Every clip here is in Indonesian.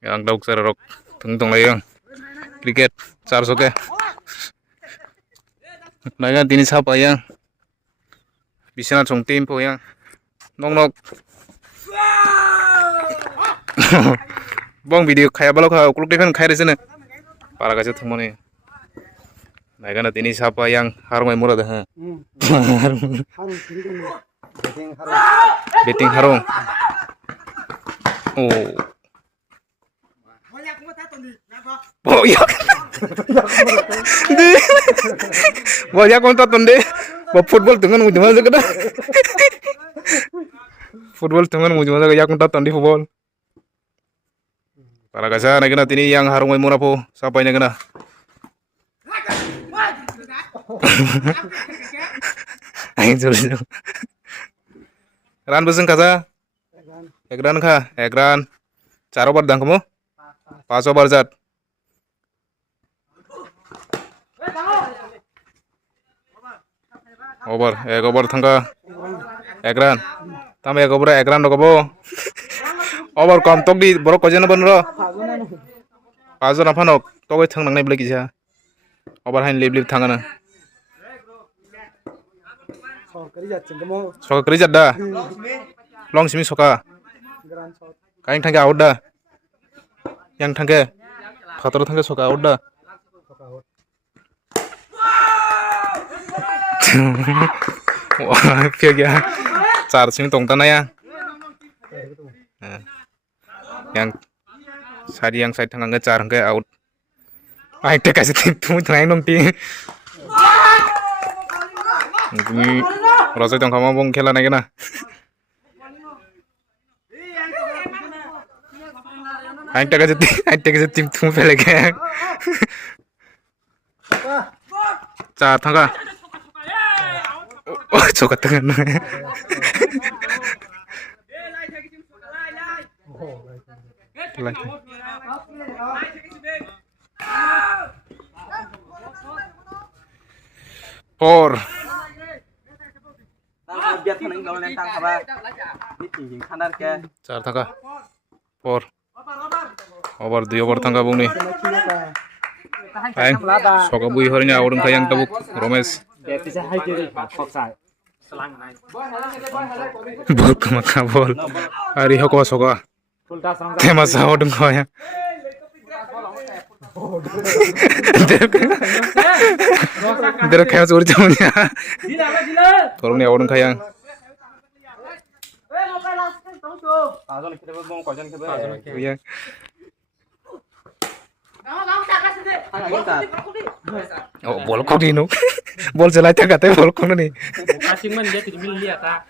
Yang daug serok tungtung layang cricket 400 ke naga tini sapa yang bisana chung team po yang nok bong video khaya balok ha ukluk defen khai resene para gaje thumone naga na tini sapa yang harung murad ha betting harung oh Boyak. Boyak konta tonde. Football dengan mujmal jaga dah. Football dengan mujmal jaga yak konta tonde football. Para kasa nak kena tini yang harung mai murapo siapa yang kena. Aing jol. Ran beseng kasa. Ekran kah? Ekran. 4 over dang kamu? 5 over zat. Over, ek over thangka. Ekran. Tam ek over ekran dokabo. Over kam tok di borok kojana banro. Pajo na phanok togoi thang nangnai bleki ja. Over hain leblip thangana. Soka kari jadda. Long simi soka. Kain thangke out da. Yang thangke phatro thangke soka out da. Wah, phía kia 4 sing tong tanah ya. Yang side thang angga 4 angga out. Ai tek kasih tim tu thang nong ti. Ini rasa tong kamu bong khela naik na. Ai tek kasih tim tu pele ke. 4 thang ka. Oh, coba tangan. Por. Char thangka. Por. Over 2 over thangka bung ni. Aing soka bui horinya awurung kayang tabuk Romes. Bol kemaka bol. Ari hoko soka. Tema sao dung kaya. Dero kaya sur jamunya. Tolong ni awurung kayang. Iya. Oh, bol kok di nu. Bol jelai tak kata bol kok ni. Asing man dia tidak lihat tak.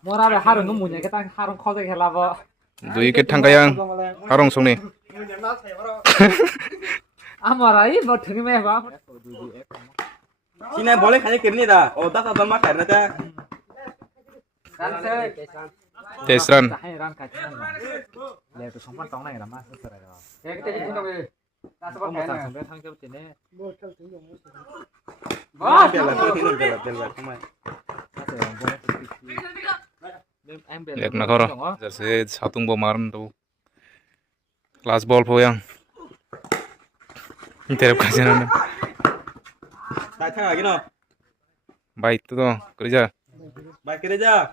Mora ada harung kemunya kita harung kau tak helah bo. 2 wicket thang kayang harung song ni. Amara ini bo thungi meh ba. Sini boleh hanya kiri dah. Oh, dah tak mak karena dah. Tes run. Ran kacang. Lihat tu sompan tong nai ramah sesuai dah. Ya kita di sini. Oh, macam sampai thang jauh sini. Lihat nak orang. Jadi satu bom maram tu. Last ball po yang. Terap kajian anda. Tak lagi no. Baik tu tu kerja. Baik kerja.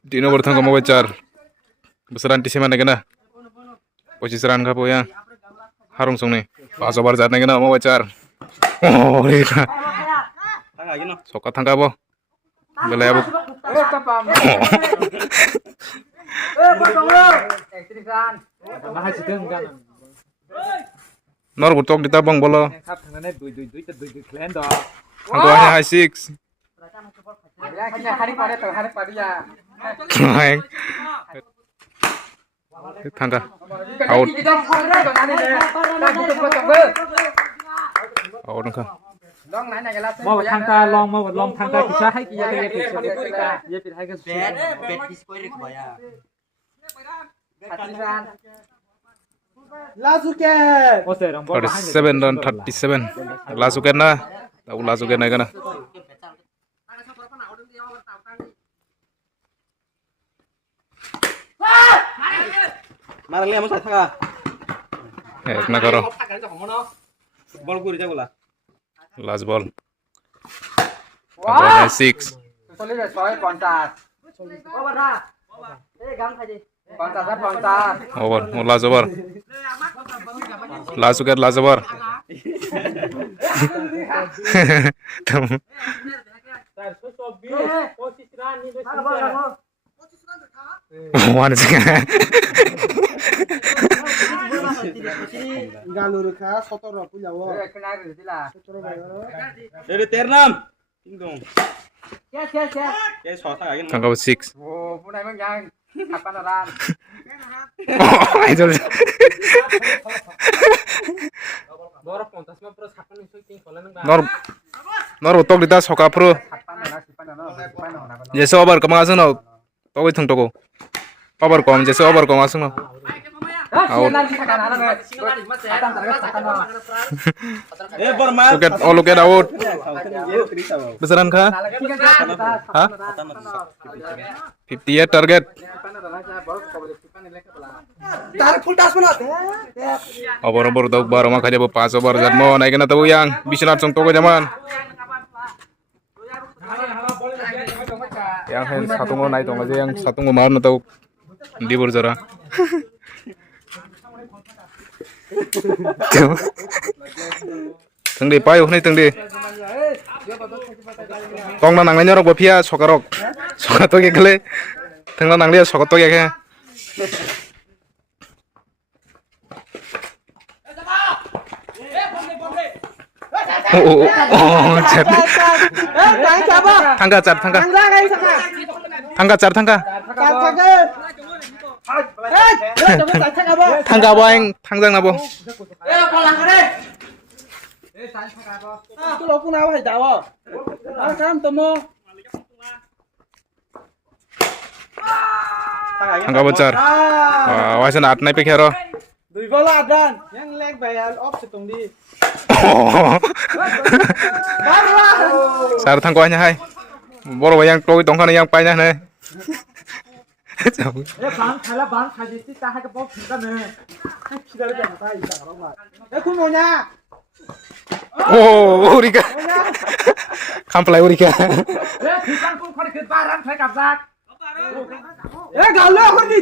Dino berthang kamu bacar. Besaran di mana kena? Posisi ran kapo yang harung song ni. Pas over jat kena mau bacar. Oh, reka. Tak lagi no. Soka thang kapo. Belai abu. Mahal situ kan. Nor butok ditabang bola. Kap thangane dui klan dah. Angko hanya high 6. Hari pada tu hari pada ya. Aing. Thangka. Out. Out ka. Mau thangka long thangka kisah hai kia dia pisah dia pisah hai ke. Bet display require. Last wicket. Oh serang bol. 37 run 37. Last wicket na. Tahu last wicket na kana. Mana lihat masa tangga. Ek na karo. Bol guri jagola. Last ball. Ball 6. চল্লিশ ছয় পঞ্চাশ পঞ্চাশ পঞ্চাশ Over. Last over. Last wicket, last over. One second. Dari Ternam. Tingdong. Cái sọ thằng cái Tangga 6. โอ้ผู้ใดบางอย่างขับปานดาน Oh, itu. Nor utok dita soka pro. ขับปานดานขับปานดานขับปานดาน Jese over kemang asung no. Togoi thung togo. Over kom jese over kom asung no. นั่นที่ขับปานดานเลยตั้งแต่ก็ขับปานดาน Eh bermat. Look at out. Besaran kah? Hah? 58 target. Over dog bar ma khaja bo 5 over jarmo naik na tabu yang bisnat song togo jaman. Yang hen satungo naik tong aja yang satungo mar na tau di jara. Tengdi payu nih tengdi. Tong nang nanya rok bapia sokarok. Sokato ke kele. Teng nang dia sokato ke ke. Oh, cat. Tangga cat, tangga. Tangga. Tangga boeng, tangjang nabo. Tangga bocor. Wah, wasan at naik pikir. Dui bola adan, yang leg bayar off setung di. Sar thang hanya hai. Boro yang toi tong kana yang paina ne. Bang khala bang khaji ti ta ha ka bok ka ne. Kidar ja ta i ta ro ma. Kun mo nya. Oh, Urika. Kamplai Urika. Thikan kun khori khit baran khai kap sak. Galo khori.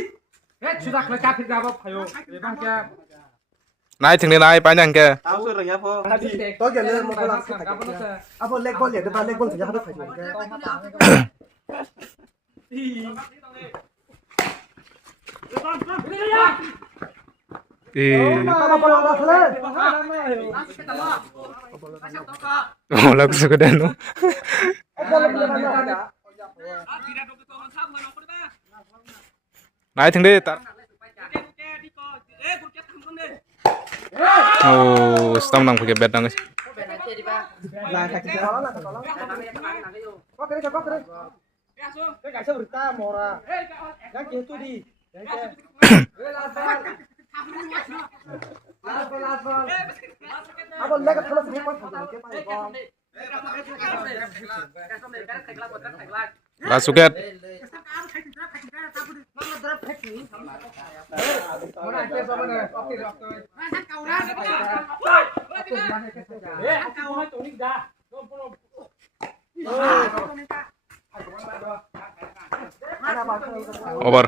Chudak la ka phir ga ba phayo. Bang kya. Nai thing nai paina ke. Tahu sih rengnya po. To ge le mo bola sa ka bola sa. Apa leg ball ya, depan leg ball saja ada fajar. Oh, lagu suka dano. Nai thing deh. Oh, stam nang pakai bed nang. Nah, kaki bola lah, tolong. Kok kere. Kayak saya berita mora. Yang gitu di. Apa leg kalau sini pas Last wicket. Over.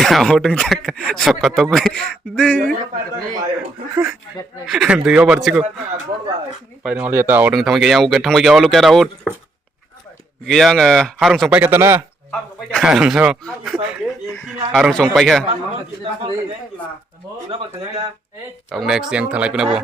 Kau dengar sokoto gue. Dia berciko. Pai ngoli ta orang thang yang uget thang yang lu ke raut. Yang harung song pai katana. Harung song pai ka. Tong next yang thang lai pina bo.